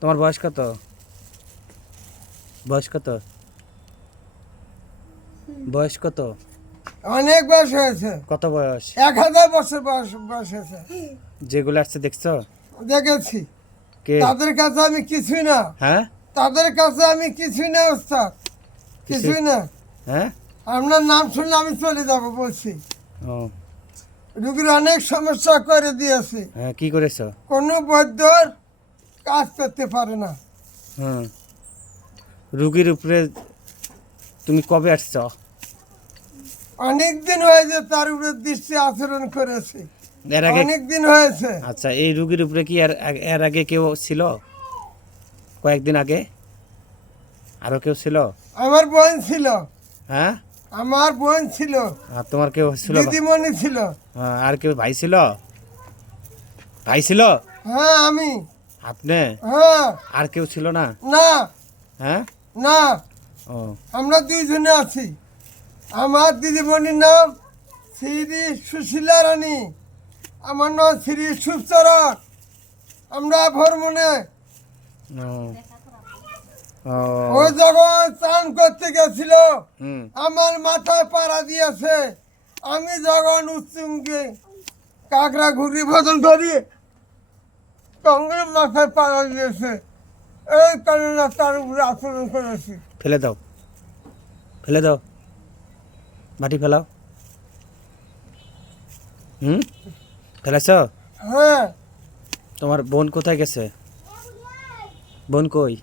তোমার বয়স কত? বয়স কত? বয়স কত? অনেক বয়স হয়েছে। কত বয়স? 1000 বছর বয়স হয়েছে। যেগুলো আসছে দেখছো? দেখেছি। কে? তাদের কাছে আমি কিছুই না। হ্যাঁ তাদের কাছে আমি কিছুই না ওস্তাদ, কিছুই না। হ্যাঁ আপনার নাম শুনলে আমি চলে যাব বলছি। ও রুগীর অনেক সমস্যা করে দিয়েছে। হ্যাঁ কি করেছো? কোনো বৈদ্যর কাজ করতে পারে না। হুম রুগীর উপরে তুমি কবে আসছো? অনেক দিন হয়েছে তার উপরে দৃষ্টি আচরণ করেছে, এর আগে? অনেক দিন হয়েছে। আচ্ছা এই রুগীর উপরে কি এর আগে কেউ ছিল? কয়েকদিন আগে আরো কেউ ছিল? আমার বোন ছিল, হ্যাঁ আমার বোন ছিল, আর তোমার কেউ ছিল? দিদিমণি ছিল। হ্যাঁ, আর কেউ ভাই ছিল? ভাই ছিল? হ্যাঁ আমি। আপনি? হ্যাঁ। আর কেউ ছিল না? না হ্যাঁ না, ও আমরা দুইজনে আছি। আমার দিদিমণির নাম শ্রী সুশীলা রানী, আমার নাম শ্রী সুচরণ। আমরা ভ্রমণে ও ও ও যখন চান করতে গেছিল হুম আমার মাথায় পাড়া দিয়েছে। আমি যখন উচ্চুমকে কাকড়া ঘুরি ভোজন করি তখন মাথায় পাড়া দিয়েছে। এই কারণে তার উপরে আচরণ করেছি। ফেলে দাও, ফেলে দাও, মাটি ফেলাও। হুম ফেলেছ? হ্যাঁ। তোমার বোন কোথায় গেছে? বোন কই?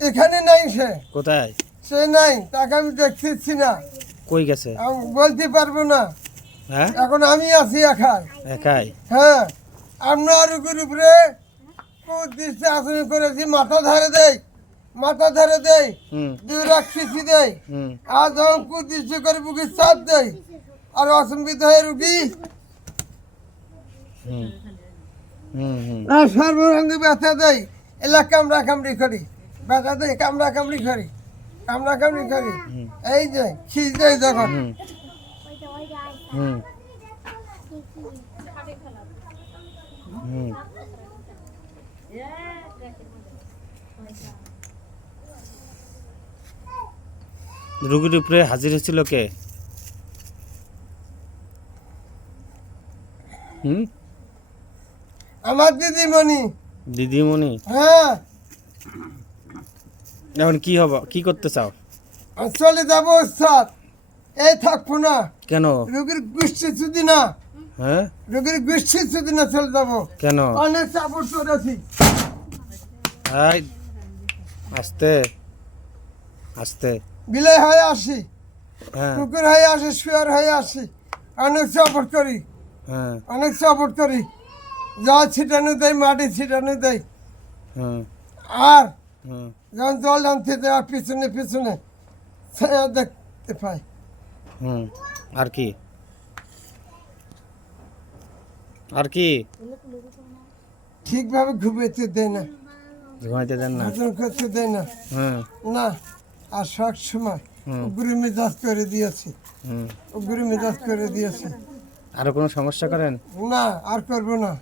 এখানে নাই সে, কোথায়? সে নাই, তাকে আমি দেখতেছি না, কই গেছে? আমি বলতে পারবো না। হ্যাঁ এখন আমি আছি একাই। একাই? হ্যাঁ, আমরা রুগীর উপরে খুব দৃষ্টি আচরণ করেছি। মাথা ধরে দেই, মাথা ধরে দেই, হুম দুই রাখ খিচি দেই, হুম আর যখন কুদৃষ্টি করে বুকে চাপ দেই আর অসম্বিত হয়ে রুগী হুম হুম হুম আর সর্বরঙ্গে ব্যথা দেয়। এলা কামড়া কামড়ি করি, ব্যথা দেয়, কামড়া কামড়ি করি, কামড়া কামড়ি করি। এই যে খিচ দেয় যখন। হুম হুম হুম রুগীর উপরে হাজির হয়েছিল কে? হুম আমার দিদিমণি। দিদিমণি? হ্যাঁ। এখন কি হবে, কি করতে চাও? আমি চলে যাবো ওস্তাদ, এই থাকবো না। কেন? রুগীর গোষ্ঠী যদি না, হ্যাঁ রুগীর গোষ্ঠী যদি না চলে যাবো। কেন? অনেক চাপড় চলেছি। এই আস্তে আস্তে। বিলাই হয়ে আসি, হ্যাঁ কুকুর হয়ে আসি, শুয়ার হয়ে আসি, অনেক চাপড় করি, হ্যাঁ অনেক সাপোর্ট করি। যা ছিটানো দেয়, মাটি ছিটানো দেয়। হুম আর হুম যখন জল আনতে দেওয়ার পিছনে পিছনে ছায়া দেখতে পাই। হুম আর কি? আর কি? ঠিকভাবে ঘুমাইতে দেয় না, ঘুমাইতে দেন না? হজম করতে দেয় না। হুম না, আর সব সময় উগ্র মেজাজ করে দিয়েছে, হুম উগ্র মেজাজ করে দিয়েছে। আরো কোনো সমস্যা করেন? না, আর করবো না।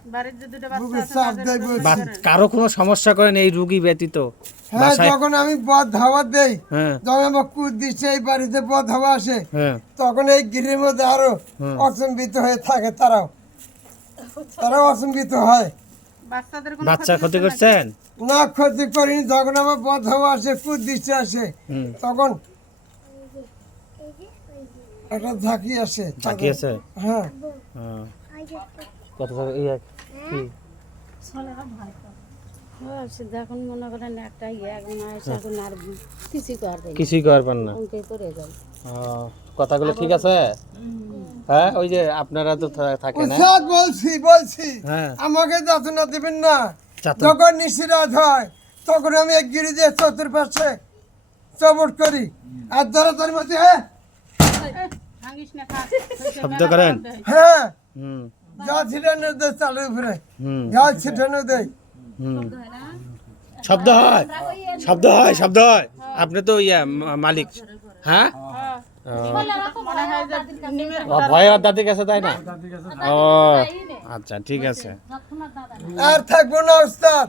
বুকে চাপ দেয় বলছে। বা কারো কোনো সমস্যা করেন এই রুগী ব্যতীত? হ্যাঁ, বাসায়? যখন আমি বদ হাওয়া দেই, হ্যাঁ যখন আমার কুদ দিচ্ছে এই বাড়িতে বদ হাওয়া আসে, হ্যাঁ তখন এই গৃহের মধ্যে আরো অচম্বিত হয়ে থাকে। তারাও অচম্বিত হয়। বাচ্চা ক্ষতি করছেন? না, ক্ষতি করিনি। যখন আমার বদ হাওয়া আসে, কুদ দিচ্ছে আসে, হুম তখন একটা ঝাঁকি আসে। ঝাঁকি আছে? হ্যাঁ। হ্যাঁ। কত এই কি? যখন মনে করেন একটা মনে হয় এখন আর কিছুই করবে না, কিছুই করবেন না? অঙ্কে পড়ে যায়। কথাগুলো ঠিক আছে? হ্যাঁ ওই যে আপনারা তো থাকেন না? উস্তাদ, বলছি হ্যাঁ আমাকে যাতনা দেবেন না। যাতনা? যখন নিশিরাত হয় তখন আমি এক গিরিজের চতুর্পাশে চবট করি আর তার মধ্যে শব্দ করেন? হ্যাঁ, হুম যা ছিটানো দেয় চালের উপরে, হুম যা ছিটানো দেয়। হুম শব্দ হয়, শব্দ হয়, শব্দ হয়। আপনি তো ইয়া মালিক? হ্যাঁ ও ভয়ে ওর দাদির কাছে তাই না? ও আচ্ছা ঠিক আছে। আর থাকবো না ওস্তাদ।